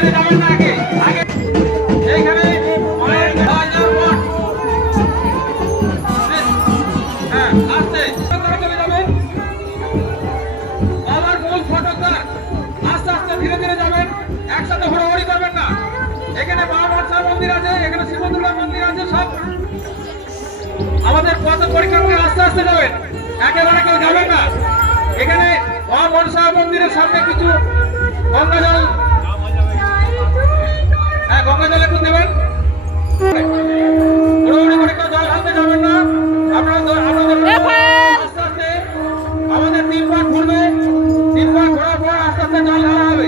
মন্দিরে যাবেন না আগে আগে এইখানে মায়ের দেওয়া যাওয়ার পর হ্যাঁ আস্তে চলে যাবেন। আমার মূল ফটকদার আস্তে আস্তে ধীরে ধীরে যাবেন, একসাথে হড়াহড়ি করবেন না। এখানে মা মনসা মন্দির আছে, এখানে শিব দুর্গা মন্দির আছে, সব আমাদের পথ পরিক্রমা করে আস্তে আস্তে যাবেন, একেবারে কেউ যাবেন না। এখানে মা মনসা মন্দিরের সামনে কিছু গঙ্গা জল, হ্যাঁ গঙ্গা জল একটু দেবেন। হুড়োহুড়ি করে কেউ জল ঢালতে যাবেন না। আপনারা আস্তে আস্তে আমাদের 3 বার ঘুরবে, 3 বার ঘোরার পর আস্তে আস্তে জল ঢালা হবে।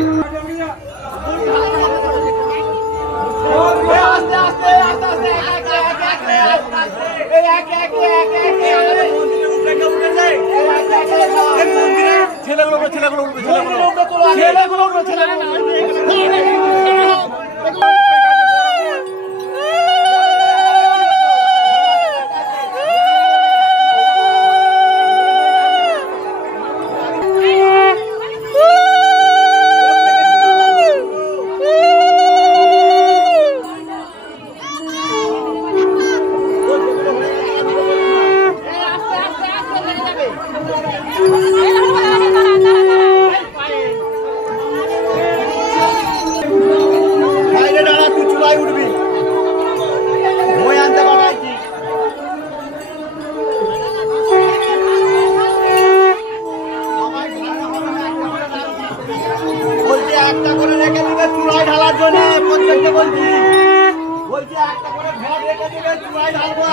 একটা করে রেখে দিবে চুড়াই ঢালার জন্য, প্রত্যেককে বলছি একটা করে ভেড় রেখে দিবে চুড়াই ঢালবো।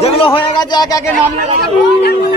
যেগুলো হয়ে গেছে এক একে নামিয়ে দাও।